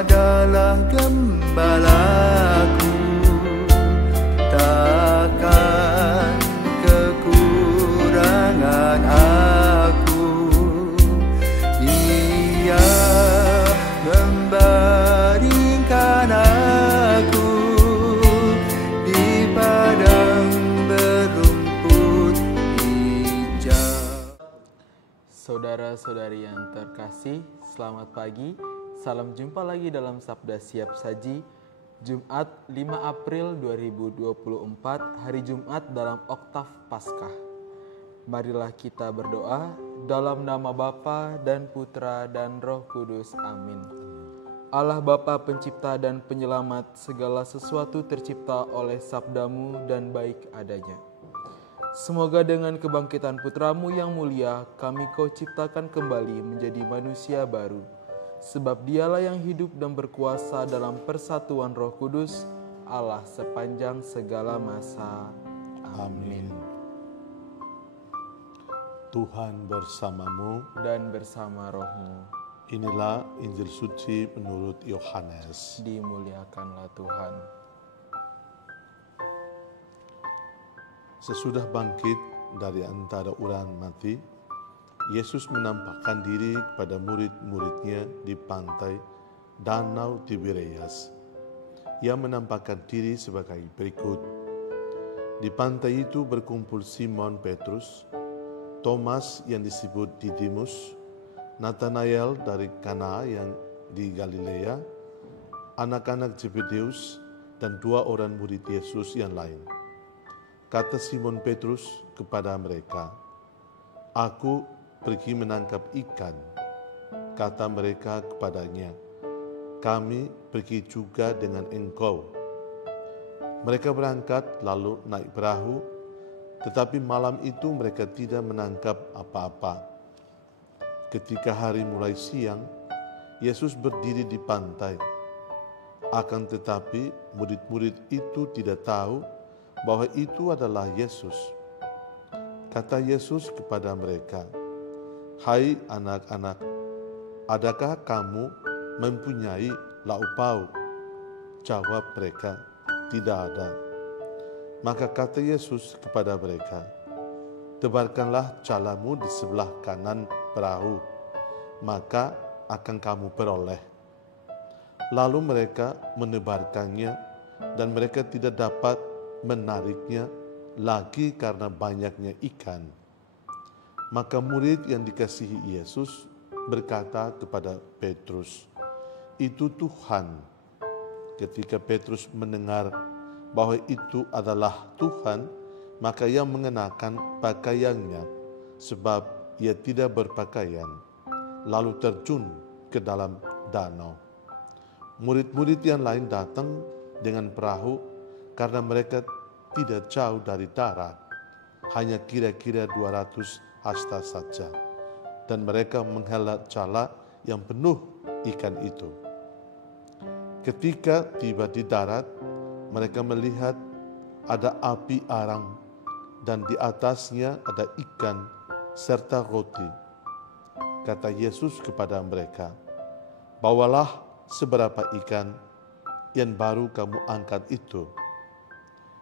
adalah gembalaku, takkan kekurangan aku. Ia membaringkan aku di padang berumput hijau. Saudara-saudari yang terkasih, selamat pagi. Salam jumpa lagi dalam Sabda Siap Saji, Jumat 5 April 2024, hari Jumat dalam Oktav Paskah. Marilah kita berdoa dalam nama Bapa dan Putra dan Roh Kudus. Amin. Allah Bapa pencipta dan penyelamat, segala sesuatu tercipta oleh sabdamu dan baik adanya. Semoga dengan kebangkitan putramu yang mulia, kami kau ciptakan kembali menjadi manusia baru. Sebab dialah yang hidup dan berkuasa dalam persatuan Roh Kudus, Allah sepanjang segala masa. Amin. Tuhan bersamamu Dan bersama rohmu, Inilah Injil Suci menurut Yohanes. dimuliakanlah Tuhan. Sesudah bangkit dari antara orang mati, Yesus menampakkan diri kepada murid-muridnya di pantai Danau Tiberias. Ia menampakkan diri sebagai berikut. Di pantai itu berkumpul Simon Petrus, Thomas yang disebut Didimus, Nathanael dari Kana yang di Galilea, anak-anak Zebedeus, dan 2 orang murid Yesus yang lain. Kata Simon Petrus kepada mereka, "Aku pergi menangkap ikan." Kata mereka kepadanya, "Kami pergi juga dengan engkau." Mereka berangkat lalu naik perahu, tetapi malam itu mereka tidak menangkap apa-apa. Ketika hari mulai siang, Yesus berdiri di pantai. Akan tetapi murid-murid itu tidak tahu bahwa itu adalah Yesus. Kata Yesus kepada mereka, "Hai anak-anak, adakah kamu mempunyai lauk pauk?" Jawab mereka, "Tidak ada." Maka kata Yesus kepada mereka, "Tebarkanlah jalamu di sebelah kanan perahu, maka akan kamu peroleh." Lalu mereka menebarkannya, dan mereka tidak dapat menariknya lagi karena banyaknya ikan. Maka murid yang dikasihi Yesus berkata kepada Petrus, "Itu Tuhan." Ketika Petrus mendengar bahwa itu adalah Tuhan, maka ia mengenakan pakaiannya, sebab ia tidak berpakaian, lalu terjun ke dalam danau. Murid-murid yang lain datang dengan perahu karena mereka tidak jauh dari darat, hanya kira-kira 200 hasta saja, dan mereka menghelat jala yang penuh ikan itu. Ketika tiba di darat, mereka melihat ada api arang, dan di atasnya ada ikan serta roti. Kata Yesus kepada mereka, "Bawalah seberapa ikan yang baru kamu angkat itu."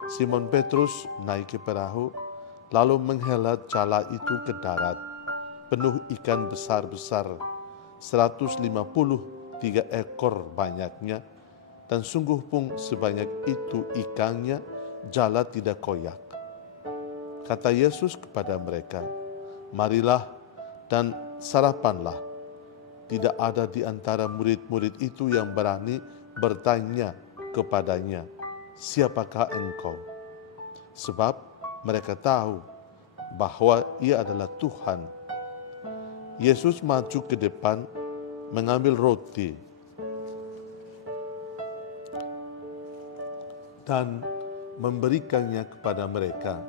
Simon Petrus naik ke perahu, lalu menghelat jala itu ke darat, penuh ikan besar-besar, 153 ekor banyaknya, dan sungguh pun sebanyak itu ikannya, jala tidak koyak. Kata Yesus kepada mereka, "Marilah dan sarapanlah." Tidak ada di antara murid-murid itu yang berani bertanya kepadanya, "Siapakah engkau?" Sebab mereka tahu bahwa ia adalah Tuhan. Yesus maju ke depan, mengambil roti, dan memberikannya kepada mereka.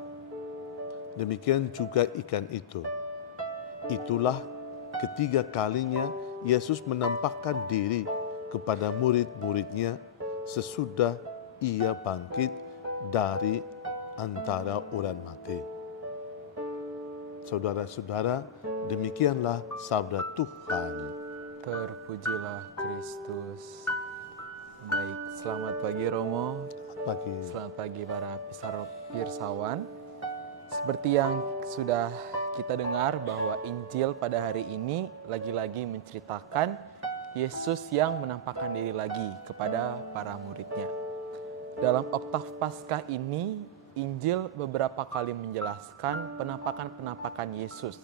Demikian juga ikan itu. Itulah ketiga kalinya Yesus menampakkan diri kepada murid-muridnya sesudah ia bangkit dari antara orang mati. Saudara-saudara, demikianlah sabda Tuhan. Terpujilah Kristus. Baik, selamat pagi Romo. Pagi. Selamat pagi para pirsawan. Seperti yang sudah kita dengar bahwa Injil pada hari ini lagi-lagi menceritakan Yesus yang menampakkan diri lagi kepada para muridnya. Dalam oktav Paskah ini, Injil beberapa kali menjelaskan penampakan-penampakan Yesus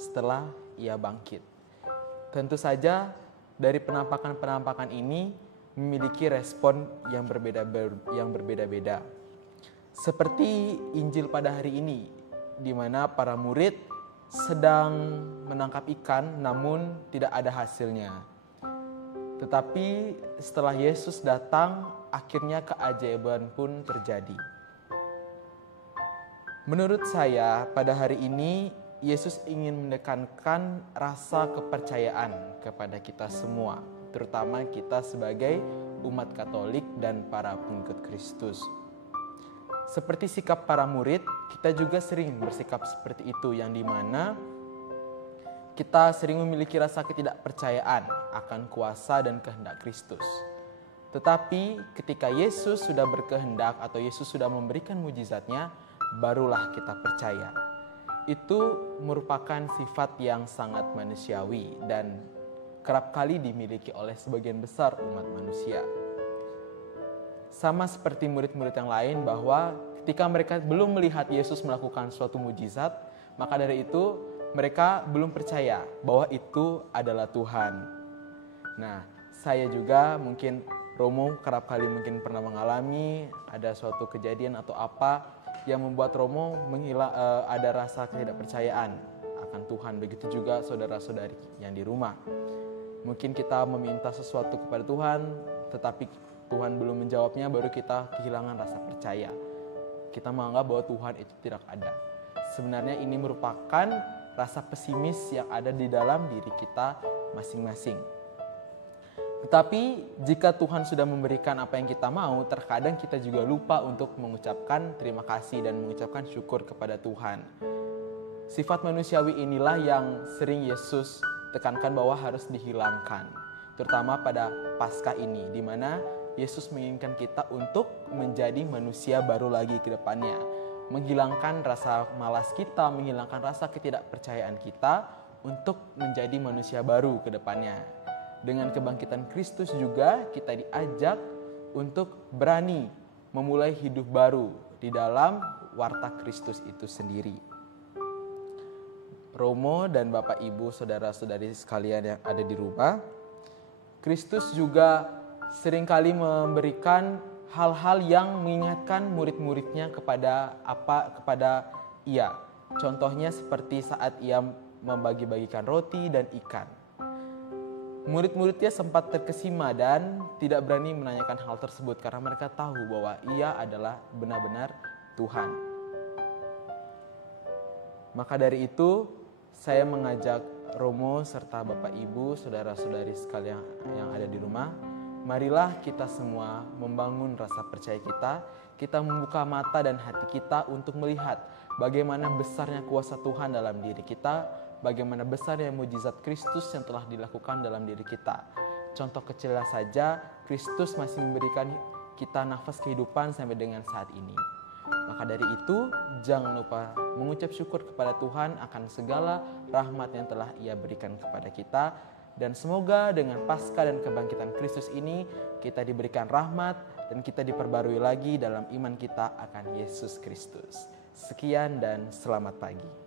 setelah ia bangkit. Tentu saja dari penampakan-penampakan ini memiliki respon yang berbeda-beda. Seperti Injil pada hari ini, di mana para murid sedang menangkap ikan namun tidak ada hasilnya. Tetapi setelah Yesus datang, akhirnya keajaiban pun terjadi. Menurut saya, pada hari ini Yesus ingin menekankan rasa kepercayaan kepada kita semua, terutama kita sebagai umat Katolik dan para pengikut Kristus. Seperti sikap para murid, kita juga sering bersikap seperti itu, yang dimana kita sering memiliki rasa ketidakpercayaan akan kuasa dan kehendak Kristus. Tetapi ketika Yesus sudah berkehendak atau Yesus sudah memberikan mujizatnya, barulah kita percaya. Itu merupakan sifat yang sangat manusiawi dan kerap kali dimiliki oleh sebagian besar umat manusia. Sama seperti murid-murid yang lain, bahwa ketika mereka belum melihat Yesus melakukan suatu mujizat, maka dari itu mereka belum percaya bahwa itu adalah Tuhan. Nah, saya juga mungkin Romo kerap kali mungkin pernah mengalami ada suatu kejadian atau apa yang membuat Romo ada rasa ketidakpercayaan akan Tuhan. Begitu juga saudara-saudari yang di rumah. Mungkin kita meminta sesuatu kepada Tuhan, tetapi Tuhan belum menjawabnya, baru kita kehilangan rasa percaya. Kita menganggap bahwa Tuhan itu tidak ada. Sebenarnya ini merupakan rasa pesimis yang ada di dalam diri kita masing-masing. Tetapi jika Tuhan sudah memberikan apa yang kita mau, terkadang kita juga lupa untuk mengucapkan terima kasih dan mengucapkan syukur kepada Tuhan. Sifat manusiawi inilah yang sering Yesus tekankan bahwa harus dihilangkan, terutama pada Paskah ini, di mana Yesus menginginkan kita untuk menjadi manusia baru lagi ke depannya, menghilangkan rasa malas kita, menghilangkan rasa ketidakpercayaan kita untuk menjadi manusia baru ke depannya. Dengan kebangkitan Kristus juga kita diajak untuk berani memulai hidup baru di dalam warta Kristus itu sendiri. Romo dan Bapak Ibu, saudara-saudari sekalian yang ada di rumah, Kristus juga seringkali memberikan hal-hal yang mengingatkan murid-muridnya kepada Ia. Contohnya seperti saat Ia membagi-bagikan roti dan ikan. Murid-muridnya sempat terkesima dan tidak berani menanyakan hal tersebut karena mereka tahu bahwa Ia adalah benar-benar Tuhan. Maka dari itu, saya mengajak Romo serta Bapak Ibu, saudara-saudari sekalian yang ada di rumah, marilah kita semua membangun rasa percaya kita membuka mata dan hati kita untuk melihat bagaimana besarnya kuasa Tuhan dalam diri kita, bagaimana besarnya mujizat Kristus yang telah dilakukan dalam diri kita. Contoh kecilnya saja, Kristus masih memberikan kita nafas kehidupan sampai dengan saat ini. Maka dari itu, jangan lupa mengucap syukur kepada Tuhan akan segala rahmat yang telah Ia berikan kepada kita. Dan semoga dengan Paskah dan kebangkitan Kristus ini, kita diberikan rahmat dan kita diperbarui lagi dalam iman kita akan Yesus Kristus. Sekian dan selamat pagi.